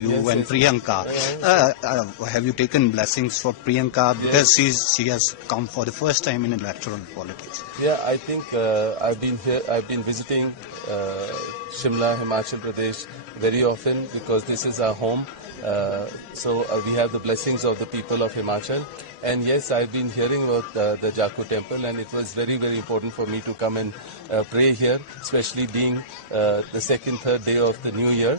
You and Priyanka. Have you taken blessings for Priyanka because she has come for the first time in electoral politics? Yeah, I think I've been here. I've been visiting Shimla, Himachal Pradesh very often because this is our home. So we have the blessings of the people of Himachal. And yes, I've been hearing about the Jaku temple, and it was very, very important for me to come and pray here, especially being the second, third day of the new year.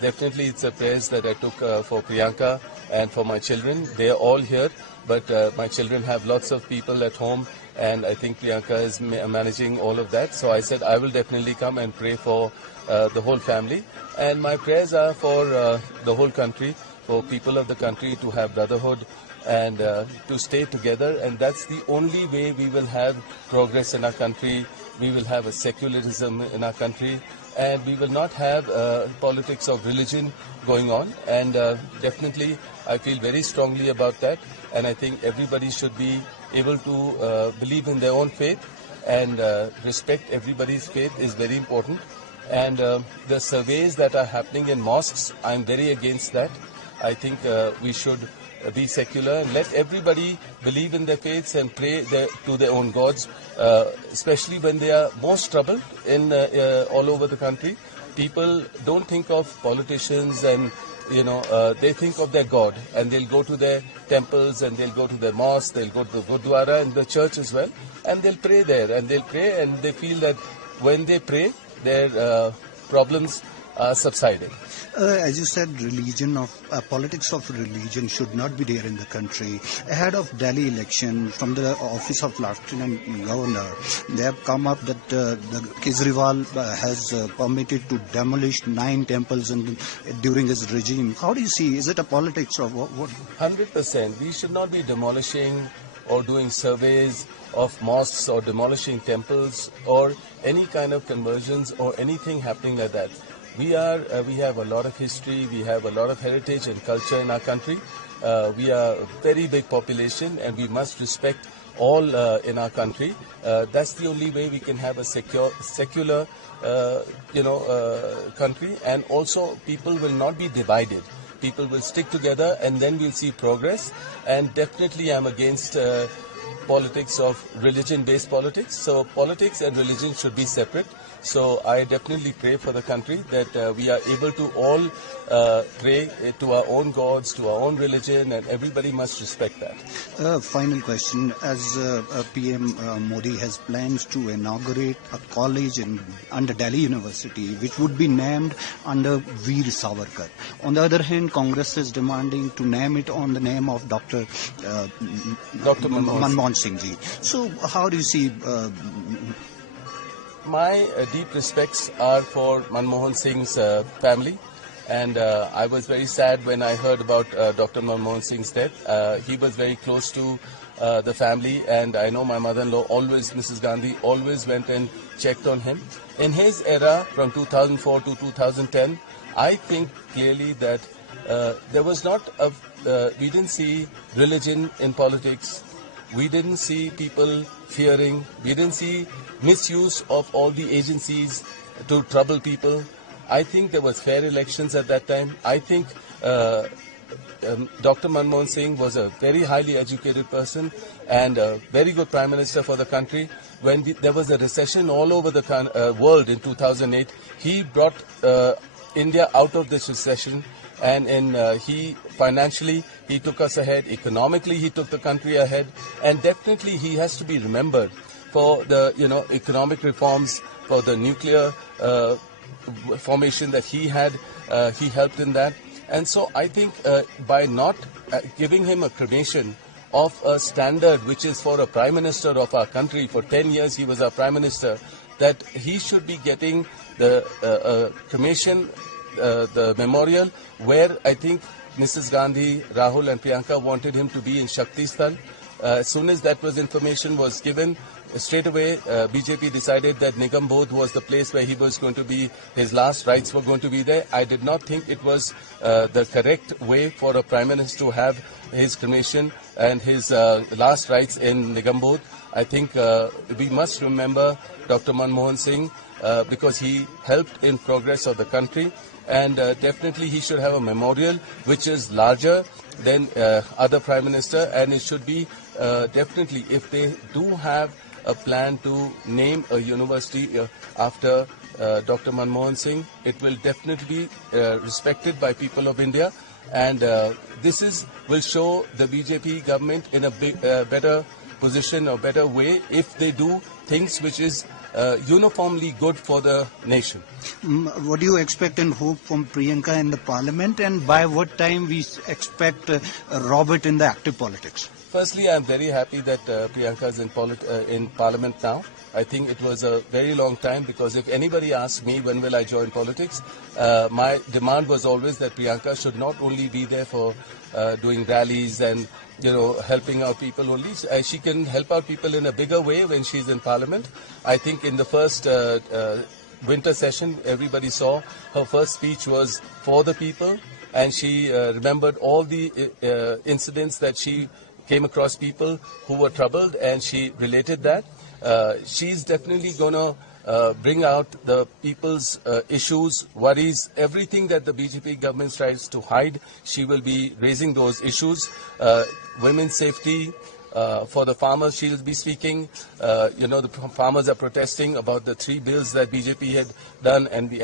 Definitely, it's a prayers that I took for Priyanka and for my children. They are all here, but my children have lots of people at home, and I think Priyanka is managing all of that. So I said I will definitely come and pray for the whole family. And my prayers are for the whole country, for people of the country to have brotherhood and to stay together. And that's the only way we will have progress in our country. We will have a secularism in our country, and we will not have politics of religion going on. And definitely, I feel very strongly about that. And I think everybody should be able to believe in their own faith, and respect everybody's faith is very important. And the surveys that are happening in mosques, I'm very against that. I think we should be secular and let everybody believe in their faiths and pray to their own gods, especially when they are most troubled in all over the country. People don't think of politicians, and they think of their God, and they'll go to their temples, and they'll go to their mosque, they'll go to the Gurdwara and the church as well, and they'll pray there, and they'll pray, and they feel that when they pray, their problems are subsiding. As you said, politics of religion should not be there in the country. Ahead of Delhi election, from the office of Lieutenant Governor, they have come up that the Kejriwal has permitted to demolish 9 temples during his regime. How do you see? Is it a politics of what? 100%. We should not be demolishing or doing surveys of mosques or demolishing temples or any kind of conversions or anything happening like that. We have a lot of history, we have a lot of heritage and culture in our country. We are a very big population, and we must respect all in our country. That's the only way we can have a secular country, and also people will not be divided. People will stick together, and then we'll see progress. And definitely I'm against politics of religion-based politics. So politics and religion should be separate. So I definitely pray for the country that we are able to all pray to our own gods, to our own religion, and everybody must respect that. Final question. As PM Modi has plans to inaugurate a college under Delhi University, which would be named under Veer Savarkar. On the other hand, Congress is demanding to name it on the name of Dr. Manmohan Singh Ji. So how do you see... My deep respects are for Manmohan Singh's family, and I was very sad when I heard about Dr. Manmohan Singh's death. He was very close to the family, and I know my mother-in-law always, Mrs. Gandhi, always went and checked on him. In his era, from 2004 to 2010, I think clearly that there was not we didn't see religion in politics. We didn't see people fearing. We didn't see misuse of all the agencies to trouble people. I think there was fair elections at that time. I think Dr. Manmohan Singh was a very highly educated person and a very good Prime Minister for the country. When there was a recession all over the world in 2008, he brought India out of this recession. And financially, he took us ahead. Economically, he took the country ahead. And definitely, he has to be remembered for the, economic reforms, for the nuclear formation that he had. He helped in that. And so I think by not giving him a cremation of a standard which is for a Prime Minister of our country, for 10 years he was our Prime Minister, that he should be getting the cremation, the memorial, where I think Mrs. Gandhi, Rahul and Priyanka wanted him to be in Shakti Sthal. As soon as that information was given, straight away BJP decided that Nigam Bodh was the place where he was going to be, his last rites were going to be there. I did not think it was the correct way for a Prime Minister to have his cremation and his last rites in Nigam Bodh. I think we must remember Dr. Manmohan Singh because he helped in progress of the country. and definitely he should have a memorial which is larger than other Prime Minister, and it should be definitely, if they do have a plan to name a university after Dr. Manmohan Singh, it will definitely be respected by people of India, and this will show the BJP government in a better position or better way if they do things which is uniformly good for the nation. What do you expect and hope from Priyanka in the parliament, and by what time we expect Robert in the active politics? Firstly, I am very happy that Priyanka is in parliament now. I think it was a very long time, because if anybody asks me when will I join politics, my demand was always that Priyanka should not only be there for doing rallies and helping out people only. She can help out people in a bigger way when she's in parliament. I think in the first winter session, everybody saw her first speech was for the people, and she remembered all the incidents that she came across, people who were troubled, and she related that. She's definitely going to bring out the people's issues, worries, everything that the BJP government tries to hide. She will be raising those issues. Women's safety, for the farmers, she'll be speaking. The farmers are protesting about the 3 bills that BJP had done, and the